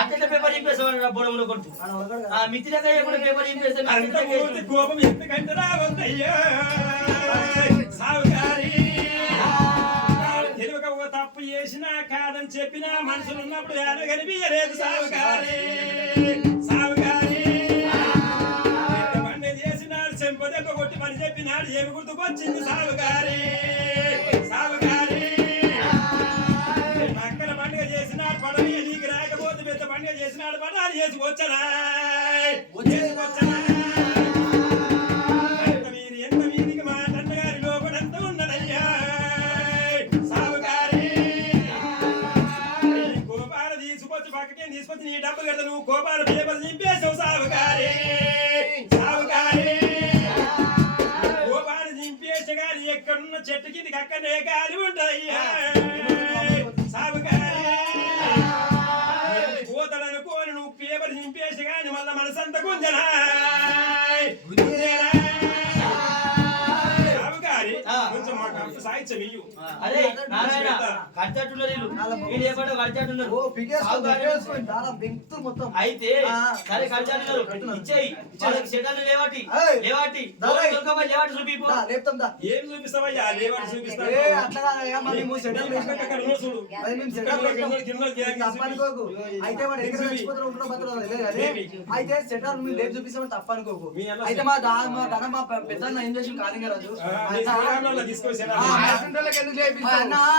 అట్లా పేపర్ చింపేస్తాను బోడములో కొడుతూ మిత్తిలకాయ కూడా పేపర్ చింపేస్తాను కోపం ఎందుకంటే రావద్దయ్యా సావుకారి తెలియక ఒక తప్పు చేసినా కాదని చెప్పినా మనుషులు ఉన్నప్పుడు ఏడ కనిపించలేదు సావుకారి సావుకారి పండుగ చేసినాడు చెంపదెబ్బ కొట్టి పని చెప్పినాడు ఏమి గుర్తుకొచ్చింది సావుకారి సావుకారి అక్కడ పండుగ చేసినాడు పడవి నీకు రాకపోతే పెద్ద పండుగ చేసినాడు పడాలి చేసి వచ్చనా వచ్చనా ఎంత మీదికి మా తండ్రిగారి లోపడంత ఉన్నదయ్యా సావుకారి కోపాలు తీసుకొచ్చి పక్కకే తీసుకొచ్చి నీ డబ్బు కడతా నువ్వు కోపాలు పేపర్లు నింపేసావు సావుకారి సావుకారి కోపాలు నింపేసే గాలి ఎక్కడున్న చెట్టు కిందికి అక్కడే గాలి ఉంటదయ్యా సావుకారి పోతడనుకోని నువ్వు పేపర్ నింపేసి గాని మళ్ళా మనసంత గుంజనా కొంచెం మాకు సాహిత్యం ఇయ్యు అదే నారాయణ కట్టట్టున్నారు వీళ్ళు ఏ పడో కట్టట్టున్నారు అయితే సరే కట్టట్టున్నారు ఇచ్చేయి చెట్టాలు లేవాటి లేవాటి లేవాటి చూపిపో ఏం చూపిస్తావయ్యా లేవాటి చూపిస్తావు అయితే సెటర్ లేపు చూపిస్తామని తప్ప అనుకోకు అయితే మా మా పెద్ద ఏం చేసి కాలింగరాజు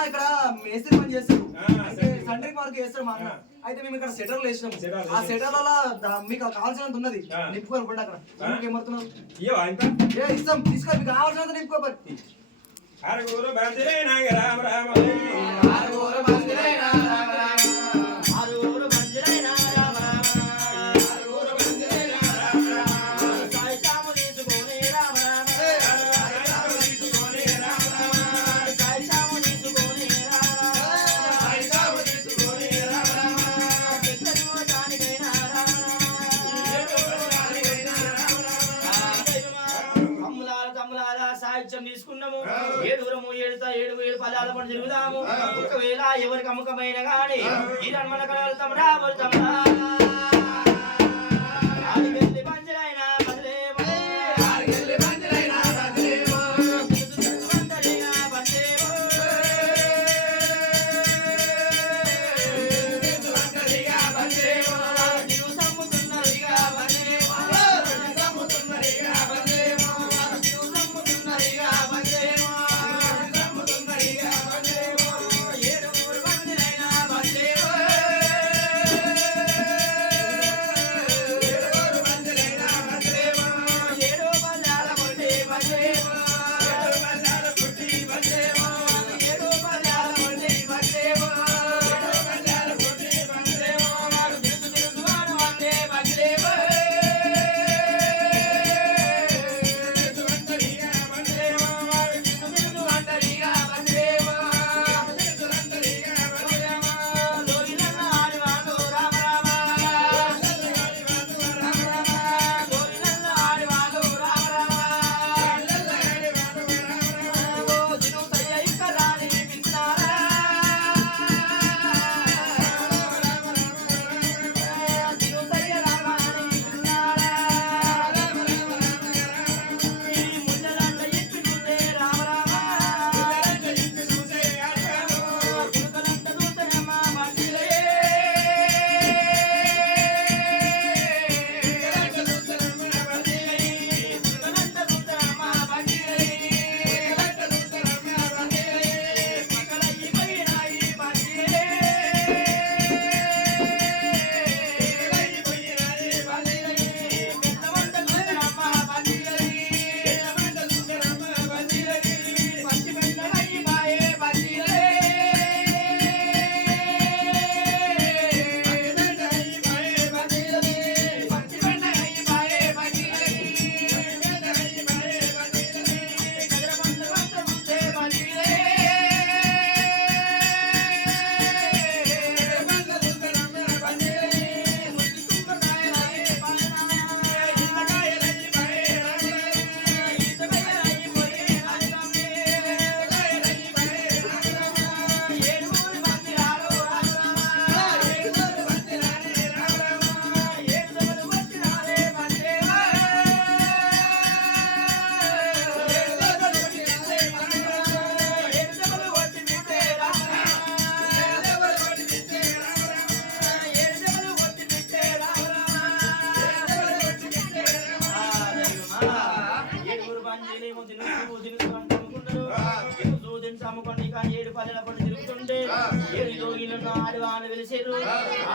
ఇక్కడ మేస్త్రి పని చేస్తారు సండే వరకు చేస్తారు మా అన్న అయితే మేము ఇక్కడ సెటర్లు వేసినాము ఆ సెటర్ల మీకు కావాల్సినంత ఉన్నది నింపుకొని కూడా అక్కడ ఏమవుతున్నాం ఇస్తాం తీసుకో మీకు కావాల్సినంత నింపుకోబట్టి తీసుకున్నాము ఏడుగురము ఏడు పదాల పని తిరుగుదాము ఒకవేళ ఎవరికి అమ్ముకమైన గాని ఈ మన కళలు తమరా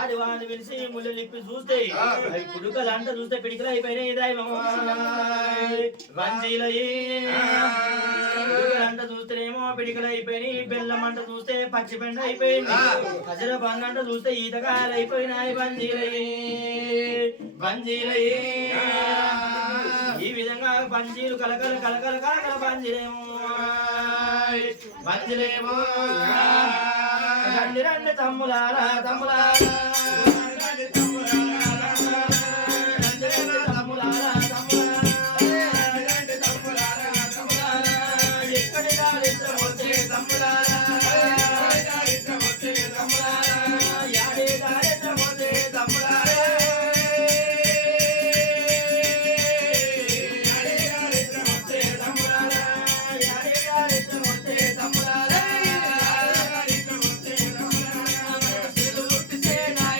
వాడి వాడిని పిలిచి ముళ్ళు లిప్పి చూస్తే అవి కుడుకలు అంట చూస్తే పిడికలు అయిపోయినాయి అంట చూస్తేనేమో పిడికలు అయిపోయినాయి బెల్లం అంట చూస్తే పచ్చి పెండ అయిపోయింది హజర బండ్ అంట చూస్తే ఈతకాయలు అయిపోయినాయి బంజీలయ్యి ఈ విధంగా బంజీలు కలకల కలకల కలకల బంజీలేమో రండి రండి తమ్ములారా తమ్ములారా Say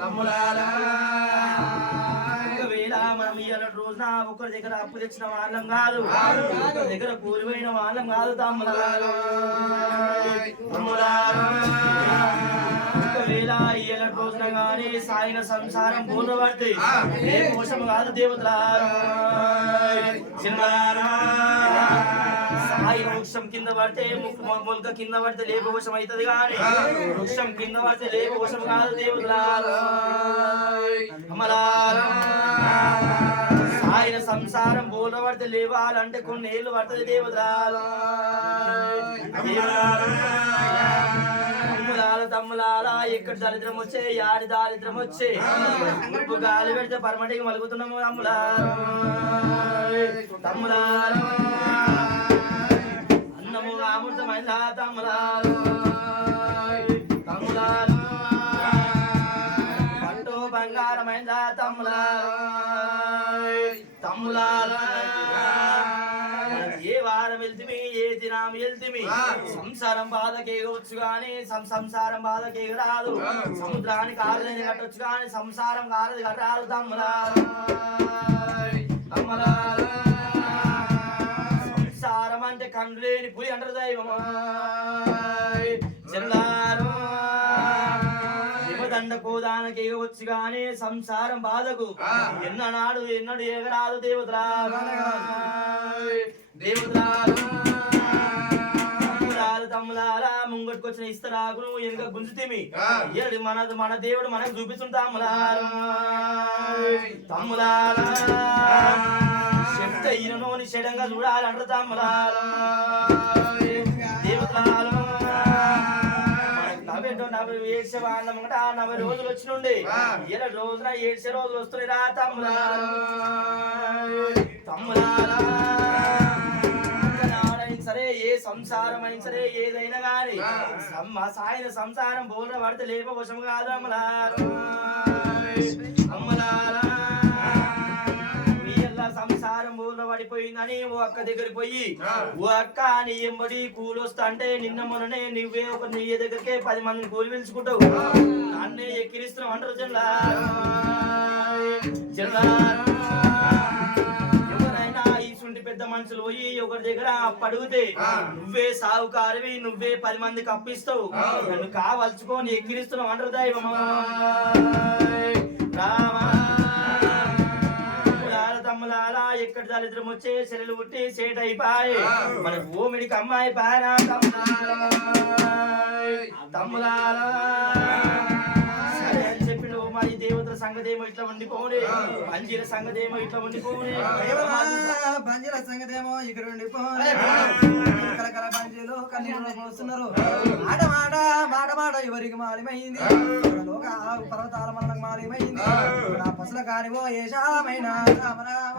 తమ్ములారా ఒకవేళ మనం ఇవాళ రోజున ఒకరి దగ్గర అప్పు తెచ్చిన వాళ్ళం కాదు, ఒకరి దగ్గర కూలిపోయిన వాళ్ళం కాదు తమ్ములారా. ఒకవేళ ఇవాళ రోజున గానీ సాగిన సంసారం బోధపడితే ఏ మోసం కాదు దేవతలారా. సాయి వృక్షం కింద పడితే మొలక కింద పడితే లేప వశం అవుతుంది కానీ వృక్షం కింద పడితే లేప వశం కాదు దేవతలారా. అమలారా సాయిన సంసారం బోధ పడితే లేవాలంటే కొన్ని ఏళ్ళు పడుతుంది దేవతలారా. తమ్ములారా ఎక్కడ దరిద్రం వచ్చే యాడి దారిద్రం వచ్చే ఉప్పు గాలి పెడితే పరమటికి మలుగుతున్నాము తమ్ములారా. అన్నము అమృతమైన తమ్ములారా. పట్టు బంగారమైన తమ్ములారా. ఏ వారం వెళ్తిమి ఏ దినం వెళ్తిమి సంసారం బాధకే వచ్చు గాని సంసారం బాధకే రాదు. సముద్రానికి ఆరదని కట్టొచ్చు గాని సంసారం కారది కట్టాలి తమ్ములారా. సంసారం అంటే కండ్లు లేని పులి అంటారు దైవమా. శివదండ కోదానికి వచ్చు గాని సంసారం బాధకు ఎన్ననాడు ఎన్నడు ఎగరాదు దేవతలారా. తమ్ములారా ముంగట్టుకొచ్చిన ఇస్తరాకును వెనుక గుంజుతేమి మన దేవుడు మనకు చూపిస్తుంటాములారా. తమ్ములారా శబ్ద ఈయనలోని షడంగా చూడాలంటారు తమ్ములారా. దేవతలారా 40 రోజులు వచ్చినుండే 7 రోజున 7 రోజులు వస్తున్నాయి రా తమ్ములారా. సరే ఏ సంసారం అయిన సరే ఏదైనా గాని సాయన సంసారం బోర్ర పడితే లేప వశం కాదు అమ్మలారా. సంసారం బోర్ర పడిపోయిందని ఓ అక్క దగ్గర పోయి ఓ అక్క నీ ఎంబడి కూలి వస్తా అంటే నిన్న మొన్ననే నువ్వే ఒక నీ దగ్గరకే 10 మందిని కూలి పిలుచుకుంటావు నన్నే ఎక్కిరిస్తున్నావు అంటారు పెద్ద మనుషులు పోయి ఒకరి దగ్గర అడుగుతే నువ్వే సావుకారివి నువ్వే 10 మందికి అప్పిస్తావు నన్ను కావల్చుకొని ఎక్కిరిస్తున్నావు అంటారు దైవమా. తమ్ములారా ఎక్కడ దరిద్రం వచ్చే చెల్లెలు పుట్టి సేట్ అయిపోయి మన ఓమిడికి అమ్మాయి పాయనా తమ్ములారా. మరి దేవతల సంగతేమో ఇట్లా ఉండిపోనే బంజీల సంగతేమో ఇట్లా ఉండిపోనే బంజీల సంగతేమో ఇక్కడ ఉండిపోనే కలకల బంజీలు కన్నీళ్ళు పోస్తున్నారు. మాట మాట మాట మాట ఎవరికి మాలిమైంది లోక పర్వతాల మనకు మాలిమైంది నా పసుల కానివో ఏషామైన రామ రామ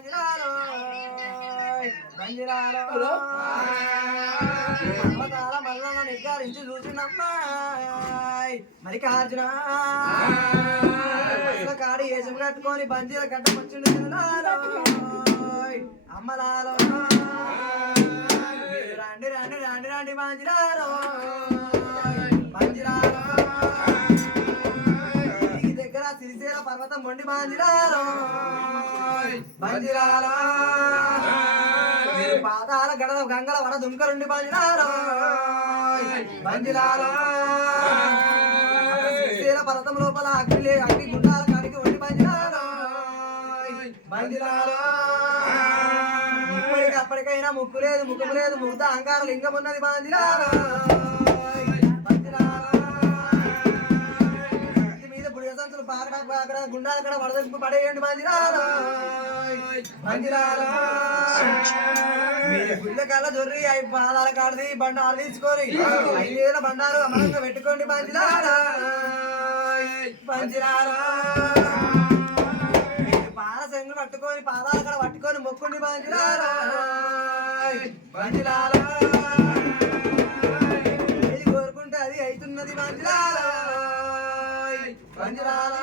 బాంజిరాలో బంజిరాలో అమ్మతాల మల్లన్న నిగ్గారించి చూసినమ్మాయి మరి కార్జున కాడి వేసం కట్టుకొని బంజీల గడ్డ వచ్చిండు అమ్మలాలో రండి రండి రండి రండి బంజిరాలో బంజిరాలో ఈ దగ్గర సిరిసేల పర్వతం మొండి బంజిరాలో బంజిరాలో పాతాల గడల గంగల వడ దుంకరుండి బంజిరాలో బంజిరాలో సిరిసేల పర్వతం లోపల అగ్ని గుండాల కాడికి వండి బంజిరాలో బంజిరాలో అప్పటికైనా ముక్కు లేదు ముఖము లేదు ముగ్గుత అహంకార లింగం ఉన్నది బంజిరాలో మీద బుడిగ సంచులు పాకడ గుండాల కడ వడదొంపు పడేయండి బంజిరాలో బంజిరాలో గుళ్ళ కళ్ళ దొర్రి అవి పాదాల కాడది బండారు తీసుకొని 5,000 బండారు అమలంగా పెట్టుకోండి బంజిరాలో బంజిరాలో పాల సంగులు పట్టుకొని పాదాల కడ పట్టుకొని మొక్కుండి బంజిరాలో బంజిరాలో ఏది కోరుకుంటే అది అవుతున్నది బంజిరాలో బంజిరాలో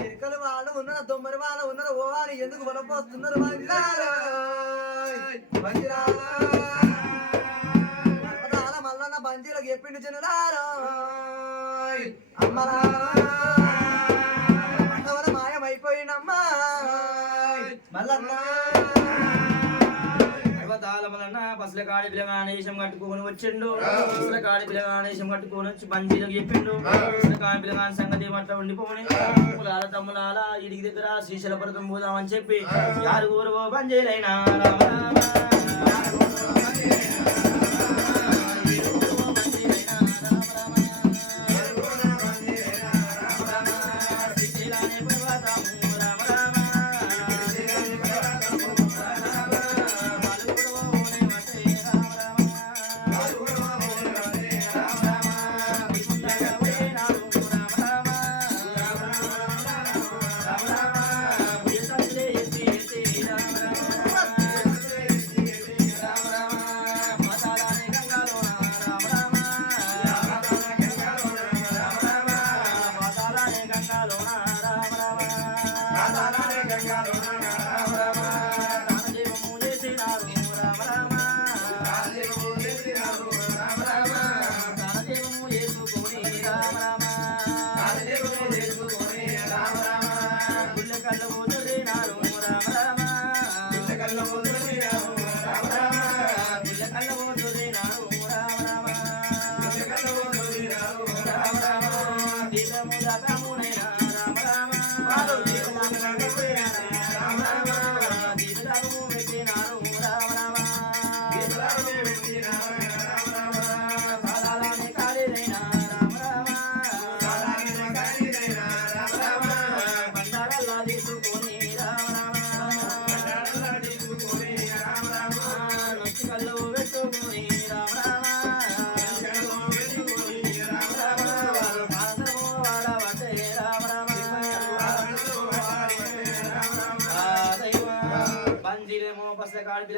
ఎరుకలు వాళ్ళు ఉన్నారు తొమ్మరి వాళ్ళు ఉన్నారు ఓ వాళ్ళు ఎందుకు వలపోస్తున్నారు బంజిరాలో బంజిరాలో మల్లన్న బంజీలకు చెప్పిండు చెనులారో అమ్మలారో మాయమైపోయినమ్మా మల్లన్న పర్వతాలమలన్న పసల కాడి పిల్లగానేశం కట్టుకొని వచ్చిండు పసల కాడి పిల్లగానేశం కట్టుకొని వచ్చి బంజీలకు చెప్పిండు పసల కాడి పిల్లగాని సంగతి ఏమంటా ఉండిపోని తమ్ములాల తమ్ములాల ఇడికి దగ్గర శ్రీశైలపురం పోదామని చెప్పి 6 బంజీలైనా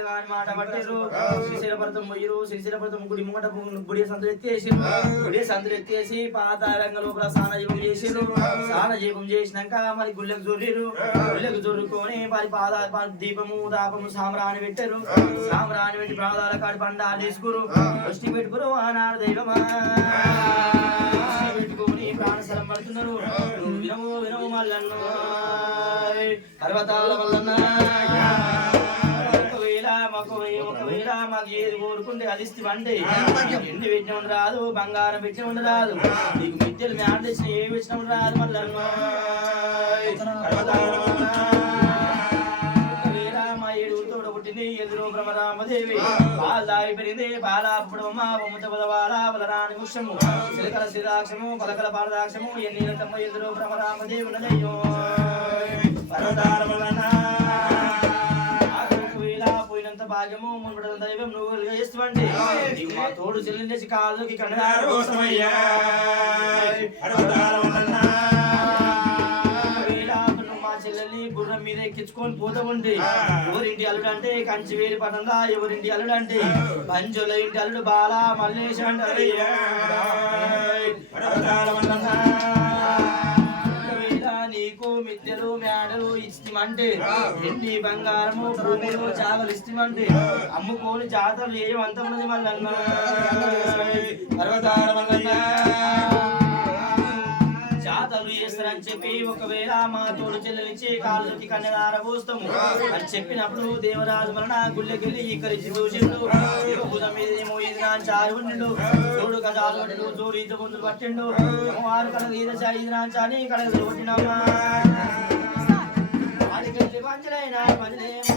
రామ మాట పట్టారు శ్రీశైలపురం పోయిరు శ్రీశైలపురం గుడి ముంగట గుడి సంతులు ఎత్తేసి పాతాళంగా లోపల స్నానజీవం చేసిరు స్నానజీవం చేసినాక మరి గుళ్ళకు జొర్రిరు గుళ్ళకు జొర్రుకొని మరి దీపము దాపము సాంబ్రాన్ని పెట్టారు సాంబ్రాన్ని పెట్టి ప్రాదాల కాడి పండాలు తీసుకురు దృష్టి పెట్టుకురు ఆనాడు దైవమా పెట్టుకొని ప్రాణశలం పడుతున్నారు వినము మల్లన్న పర్వతాల మల్లన్న ఒకవేళ మాకు ఏది కోరుకుంటే అది ఇస్తామంటే ఎన్ని పెట్టిన రాదు బంగారం పెట్టిన రాదు నీకు మిద్దెలు మ్యాడ తెచ్చిన ఏమి పెట్టిన రాదు మళ్ళీ ఒకవేళ మా 7 తోడ పుట్టింది ఎదురు బ్రహ్మరామదేవి పాలు దారి పెరిగింది బాలాపుడమ్మ బొమ్మత బలవాల బలరాని వృక్షము చిలకల శ్రీరాక్షము పలకల పారదాక్షము ఎన్ని తమ్మ ఎదురు బ్రహ్మరామదేవి ఉన్నదయ్యో పర్వతాల వలన భాగ్యము మునుపడిన దైవం నువ్వు చేస్తావండి నీకు మా తోడు చెల్లించేసి కాదుకి కన్నదారు మా చెల్లెల్ని గుర్రం మీద ఎక్కించుకొని పోతా ఉంటే ఎవరింటి అల్లుడు అంటే కంచి వేడి పడంగా ఎవరింటి అల్లుడు అంటే పంజుల ఇంటి అల్లుడు బాలా మల్లేశ అంటారు నీకు మిద్దెలు మేడలు ఇష్టమంటే ఎండి బంగారము భూములు చావలు ఇష్టమంటే అమ్ముకోని జాతరలు ఏమంతమంది మల్లన్న జాతరలు చేస్తారని చెప్పి ఒకవేళ మా తోడు చెల్లెలిచ్చి కాళ్ళకి కన్నెదార పోస్తాము అని చెప్పినప్పుడు దేవరాజు వలన గుళ్ళకెళ్ళి ఇక్కడిచ్చి చూసిండు భుజం మీద ఏమో ఇది నా చారు ఉండు చూడు గజాలు పట్టిండు చూడు ఈత ముందులు పట్టిండు ఆరు కడగ ఈత చాయి ఇది నా చాని కడగలు కొట్టినమ్మా అడికెళ్ళి పంచలైనా పంచలేమో